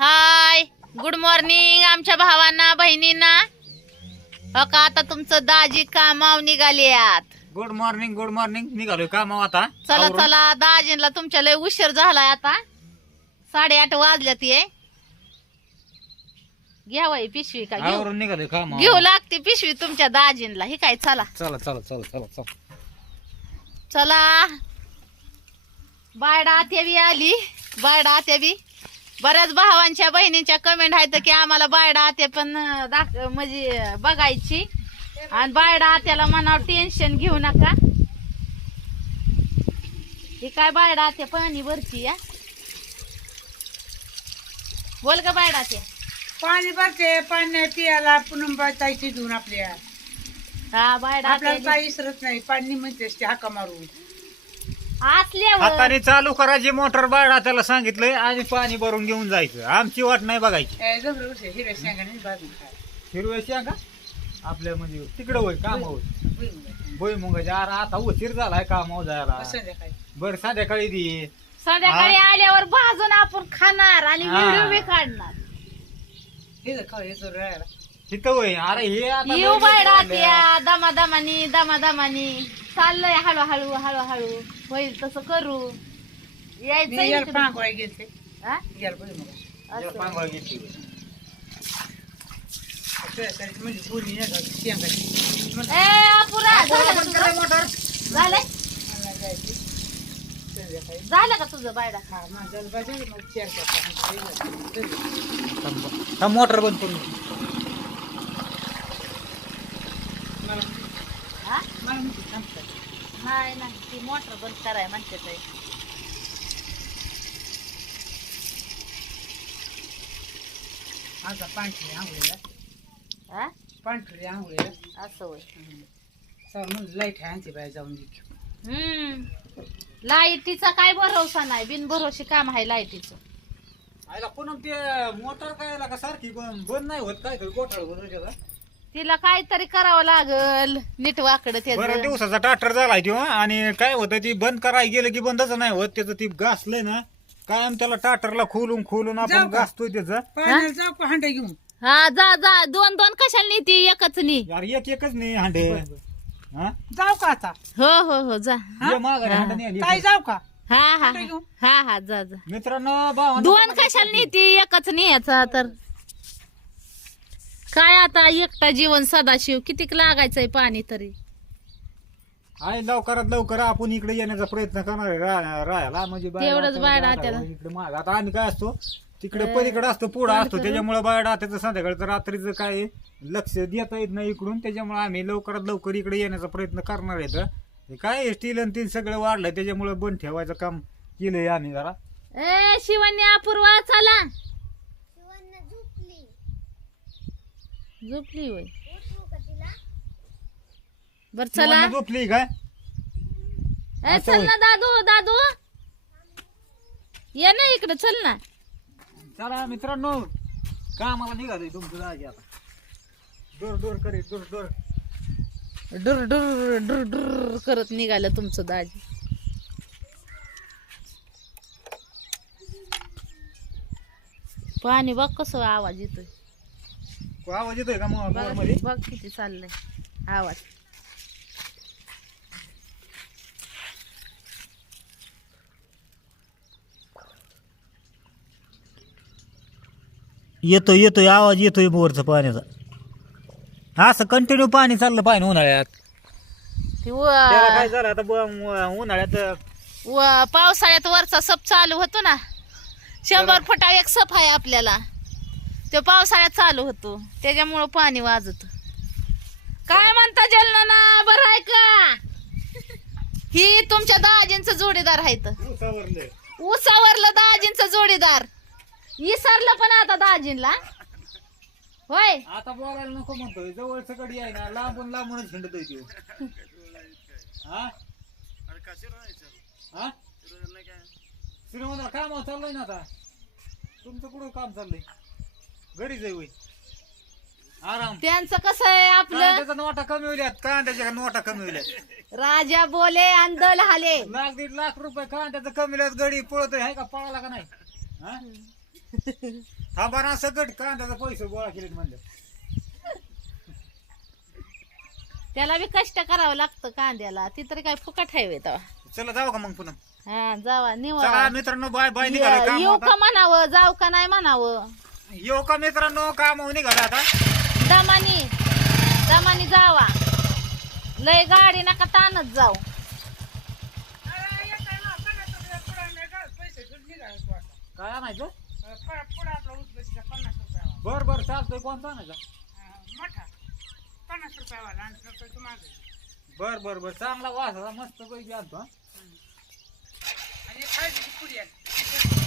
Hi good morning आमच्या भावांना बहिणींना. हो का आता तुमचं दाजी कामाव निघाल्यात. गुड मॉर्निंग निघालोय कामावर आता. चला आवरून. चला दाजींला तुमच्या लय उशीर झालाय आता 8:30 वाजल्यात. ये घ्या बाई पिशवी का घेऊ आवरून निघालोय कामावर. घेऊ लागते पिशवी तुमच्या दाजींला. ही काय चला चला चला चला चला चला चला. बायडा आत्या बी आली. बायडा आत्या बी बऱ्याच भावांच्या बहिणींच्या कमेंट आहेत की आम्हाला बायडा आत्या पण म्हणजे बघायची. आणि बायडा आत्याला म्हणावं टेन्शन घेऊ नका. ही काय बायडा आत्या पाणी भरती या. बोल का बायडा आत्या. पाणी भरते पाणी पियाला पुन्हा ताईची घेऊन आपल्या हा बायडा आपल्याला आत्या काही इसरत नाही पाणी म्हणते असते हाका मारून असल्यावर हाताने चालू करायची मोटर बाळा त्याला सांगितलंय आणि पाणी भरून घेऊन जायचं. आमची वाट नाही बघायची. जबरदस्त आहे, हिरव्या शेंगाने भाजून खाय हिरव्या शेंगा आपल्या म्हणजे तिकडं होय कामावर भुईमुगाच्या आता उशीर झालाय कामावर जायला. संध्याकाळी बरं संध्याकाळी दे. संध्याकाळी आल्यावर भाजून आपण खाणार आणि हा. व्हिडिओ बी काढणार. हे जर खाऊ हे जर राहायला तिथं होय. अरे हे आता येऊ लय बायडा वाढलंय. आत्या दमादमानी दमादमानी चाललंय हळूहळू हळूहळू होईल तसं करू. यायचं मी याला इकडं. पांगोळ्या गेलते हा? याला बघ मग याला असं. पांगोळा घेतली होय. तुझ्यासाठी म्हणजे बोलली नाही का शेंगाची म्हणलं, ए अपुरा झालं का पण करा तुझं? मोटर. झालंय मला जायची संध्याकाळी झालं का तुझं बायडा. हा माझ्याला बाजारी मग शेंगा हा मोटर बंद करून. मला हा? मला म्हणते थांबतात नाही नाही ती मोटर बंद कराय म्हणते ताई. आता पांढरी आंघोळीला हा? पांढरी आंघोळीला असं होय. म्हणून लाईट आहे आणते बाहेर जाऊन दे लाईटीचा काय भरोसा नाही. बिनभरोशी काम आहे लाईटीचं. आयला पुन्हा ते मोटर काय का सारखी बंद नाही होत. काय तर गोठाळ बरोबर. तिला काहीतरी करावं लागल नीट वाकडं बरं त्याचं. दिवसाचा टाटर झालाय तो. आणि काय होतं ती बंद करायला गेलं की बंदच नाही होत. त्याचं ती घासलंय ना कायम त्याला टाटरला खोलून जाऊ आपण का? घासतोय त्याचं. पाण्याला जाऊ का हांडा घेऊन हा जा जा दोन दोन कशाला नी ती एकच नी. यार एकच नाही हांडे. हा? जाऊ का आता हो हो हो जा. ये माघारी हांडा नाही आली. ताई जाऊ का हा हा हांडा घेऊन हा हा जा जा. मित्रांनो भावांनो, दोन कशाला नी ती एकच न्यायचा तर काय आता एकटा जीवन सदाशिव कितीक लागायचंय पाणी तरी. आहे लवकरात लवकर आपण इकडे येण्याचा प्रयत्न करणार आहे राहायला म्हणजे तेवढंच बाहेर आत्याला. इकडे माग आता आम्ही काय असतो तिकडे पलीकडे असतो पुढं असतो त्याच्यामुळे बाहेर आत्याचं संध्याकाळचं रात्रीचं काय लक्ष देता येत नाही इकडून. त्याच्यामुळे आम्ही लवकरात लवकर इकडे येण्याचा प्रयत्न करणार आहे. हे काय स्टील आणि ते सगळं वाढलंय त्याच्यामुळे बंद ठेवायचं काम केलंय आम्ही जरा. ए शिवण्या अपूर्वा चला. झोपली होय. बर चला. शिवांना झोपली काय ए चल ना दादू दादू ये ना इकडे चल ना. चला मित्रांनो कामाला निघालोय तुमचं जागी आता. दूर करीत दूर डुर डुर डुर डुर करत निघालं तुमचं दाजी. पाणी बघ कसं आवाज येतोय. आवाज येतोय का मग बघ मध्ये. बघ किती चाललंय आवाज. येतोय आवाज येतोय बोरचा पाण्याचा. असं कंटिन्यू पाणी चाललं पाहिजे उन्हाळ्यात. ती त्याला काय झालं आता उन्हाळ्यात पावसाळ्यात वरचा सप चालू होतो ना 100 फुटा एक सप आहे आपल्याला. तो पावसाळ्यात चालू होतो त्याच्यामुळं पाणी वाजत. काय म्हणता जलना बरं आहे का. ही तुमच्या दाजींचं जोडीदार आहे. उसावरलं दाजींचं जोडीदार. विसरलं पण आता दाजींला होय. आता बोलायला नको म्हणतोय. जवळच गडी आहे ना लांबूनच हिंडतोय तो. हा श्रीमंत काम चाललंय ना आता. तुमचं कुठं काम चाललंय. घरीच आहे होय. आराम. त्यांचं कसं आहे आपलं कांद्याचा नोटा कमी कांद्याच्या नोटा कमी राजा बोले आणि दल हाले. 1-1.5 लाख रुपये कांद्याचं कमी गडी पळतोय. आहे का पळाला का नाही. हा थांबा ना सगळं कांद्याचा पैसे गोळा केले म्हणलं. त्याला बी कष्ट करावं लागतं कांद्याला, ती तरी काय फुकट आहे तेव्हा. चला जाऊ का मग पुन्हा. हा जावा निवा. चला मित्रांनो बाय बाय निघाले काम येऊ आता. का म्हणावं जाऊ का नाही म्हणावं. येऊ का मित्रांनो काम निघालं आता. दमानी दमानी जावा, लय गाडी नका ताणत जाऊ. पैसे घेऊन निघाले तू आता. काय आणायचं. पुढे आपला उचलशीचा 50 रुपयाला. बर बर चालतंय. कोणता आणायचा. मोठा 50 रुपयावाला आणि रुपयाचं मागे. बर बर बर चांगला वास मस्त पैकी आणतो. आणि खायची पुडी आहे.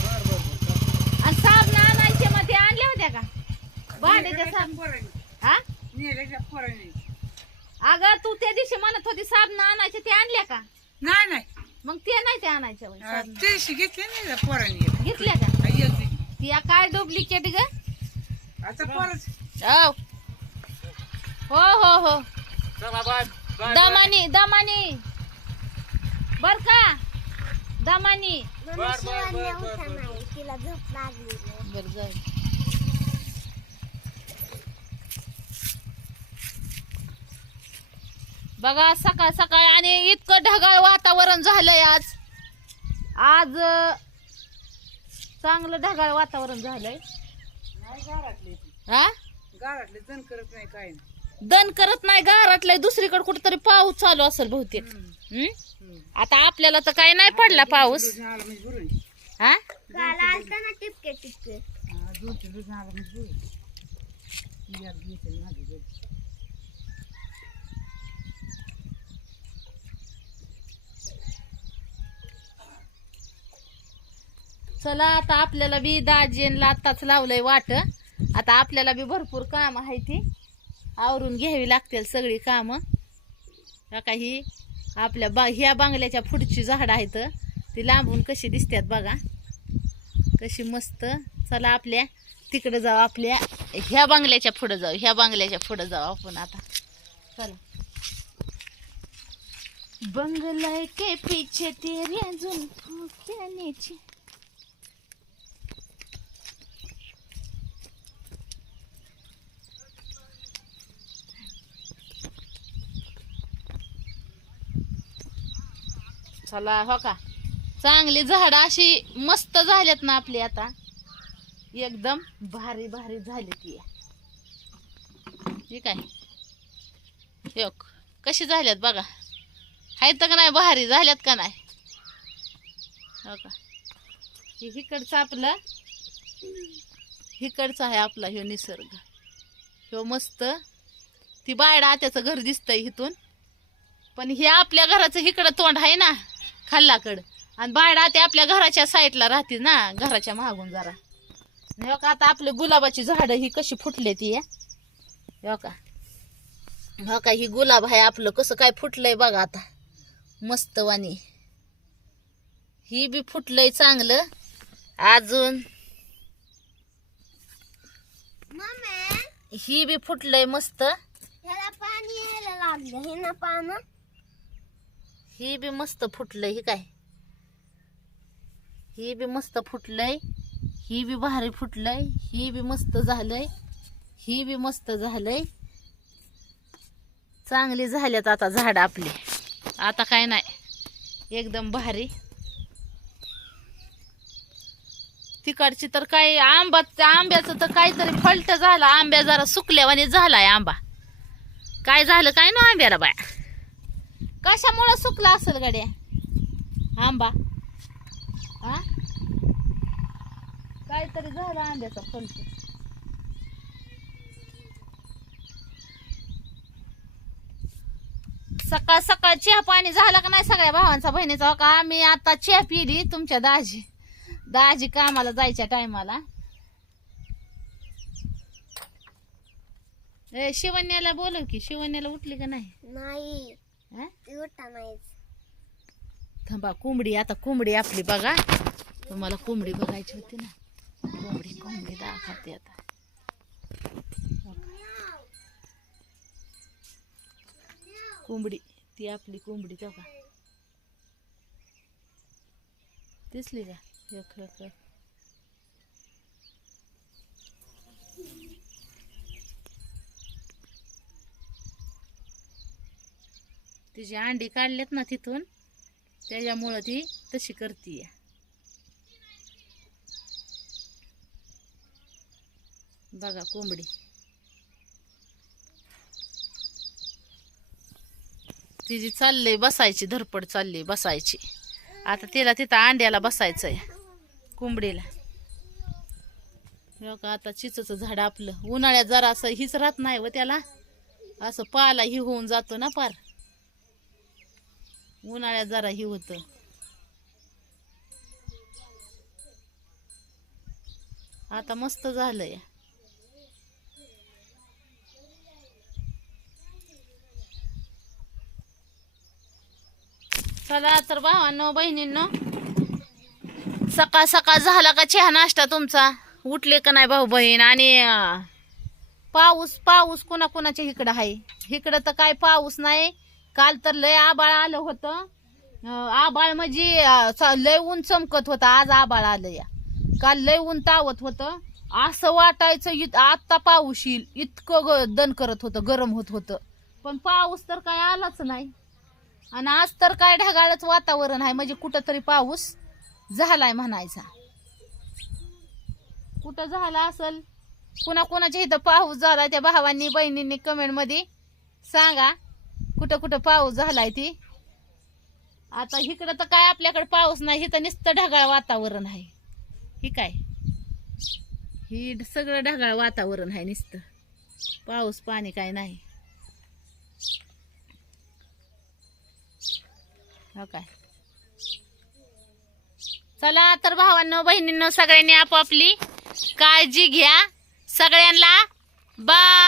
बर बर बर चालतंय. आणि साबण आणायचे मग ते आणल्या होत्या का भांड्याच्या साबण. पोरांनी हा नेल्याच्या पोरांनी. अगं तू त्या दिवशी म्हणत होती साबण आणायचे, ते आणल्या का. नाही नाही मग ते नाही ते आणायच्या होय साबण. ते घेतले नाही पोरांनी. घेतल्या का. येते ती काय डुप्लिकेट ग. आता परत हो हो हो चला बाय बाय. दमानी दमानी बर का. दमानी बर बर बर बर बर. तिला झोप लागली बर जाऊ. बघा सकाळ सकाळ आणि इतकं ढगाळ वातावरण झालंय आज. आज चांगलं ढगाळ वातावरण झालंय. नाही गारातले हा गारातले जण करत नाही काय नाही. दन करत नाही गारातलंय. दुसरीकडे कुठेतरी पाऊस चालू असेल बहुतेक. आता आपल्याला तर काही नाही पडला पाऊस. आला म्हणजे बरोबर. हा काल आलता ना टिपके टिपके 2-3 दिवस आला म्हणजे बरोबर. चला आता आपल्याला बी दाजींला आताच लावलंय वाट. आता आपल्याला बी भरपूर काम आहे ती आवरून घ्यावी लागतील सगळी काम. काही आपल्या ह्या बांगल्याच्या पुढची झाडं आहेत ती लांबून कशी दिसतात बघा, कशी मस्त. चला आपल्या तिकडे जाऊ, आपल्या ह्या बांगल्याच्या पुढे जाऊ, ह्या बांगल्याच्या पुढे जाऊ आपण आता. चला. बंगले के पीछे तेरे जुल्फों के नीचे. चला हो का. चांगली झाड अशी मस्त झाल्यात ना आपली आता. एकदम भारी भारी झाली ती. ठीक आहे. कशी झाल्यात बघा. आहेत का नाही भारी झाल्यात का नाही. हो का. हिकडचं आपलं हिकडचं आहे आपला ह्यो निसर्ग. ह्यो मस्त. ती बायडा त्याचं घर दिसतंय इथून, पण हे आपल्या घराचं इकडं तोंड आहे ना खाल्लाकडं, आणि बायडा ते आपल्या घराच्या साईडला राहते ना, घराच्या मागून जरा. हो का. आता आपले गुलाबाची झाडं ही कशी फुटले ती. हो का. हो का. ही गुलाब आहे आपलं कसं काय फुटलंय बघा आता मस्त वाणी. ही बी फुटलंय चांगलं अजून. मम्मी ही बी फुटलंय मस्त. ह्याला पाणी यायला लागलं हे ना पानं. ही बी मस्त फुटलंय. ही काय. ही बी मस्त फुटलंय. ही बी भारी फुटलंय. ही बी मस्त झालंय. ही बी मस्त झालंय. चांगली झाल्यात आता झाड आपली. आता काय नाही एकदम भारी. तिकडची तर काय आंब्याचं तर काहीतरी फलट झालं. आंब्या जरा सुकल्यावानी झालाय आंबा. काय झालं काय ना आंब्याला बाया. कशामुळे सुकला असेल गड्या आंबा. हा काहीतरी झालं आंब्याचा फलट. सकाळ सकाळ चहा पाणी झाला का नाही सगळ्या भावांचा बहिणीचा. हो का. आम्ही आता चहा पिली तुमच्या दाजी कामाला जायच्या टायमाला. शिवण्याला बोलव की. शिवण्याला उठली का नाही. नाही हा? ती उठा नाहीच. थांबा. कोंबडी आता कोंबडी आपली बघा. तुम्हाला कोंबडी बघायची होती ना. कोंबडी दाखवते आता. कोंबडी ती आपली कोंबडी बघा. दिसली का. तिची अंडी काढलेत ना तिथून, त्याच्यामुळं ती तशी करतीये. बघा कोंबडी तिची चाललंय बसायची, धरपड चालली बसायची. आता तिला तिथं अंड्याला बसायचंय कोंबडीला. बघा आता चिचचं झाड आपलं उन्हाळ्यात जरा असं हीच राहत नाही व त्याला, असं पाला ही होऊन जातो ना पार, उन्हाळ्यात जरा ही होतं. आता मस्त झालंय. चला तर भावांनो बहिणींनो, सकाळ सकाळ झाला का चहा नाश्ता तुमचा? उठले का नाही भाऊ बहीण? आणि पाऊस पाऊस कुणाच्या इकडं आहे? इकडं तर काय पाऊस नाही. काल तर लय आबाळ आलं होतं. आबाळ म्हणजे लय ऊन चमकत होतं. आज आबाळ आलं या. काल लय ऊन तावत होतं. असं वाटायचं आत्ता पाऊस येईल इतकं दन करत होतं, गरम होत होतं. पण पाऊस तर काय आलाच नाही. आणि आज तर काय ढगाळच वातावरण आहे, म्हणजे कुठं तरी पाऊस झालाय म्हणायचा. कुठं झाला असल, कुणाच्या इथं पाऊस झालाय त्या भावांनी बहिणींनी कमेंट मध्ये सांगा कुठं कुठं पाऊस झालाय ती. आता इकडं तर काय आपल्याकडे पाऊस नाही, इथं नुसतं ढगाळ वातावरण आहे. ही काय ही सगळं ढगाळ वातावरण आहे, नुसतं पाऊस पाणी काय नाही. हो काय. चला तर भावांनो बहिणींनो, सगळ्यांनी आपापली काळजी घ्या. सगळ्यांना बाय.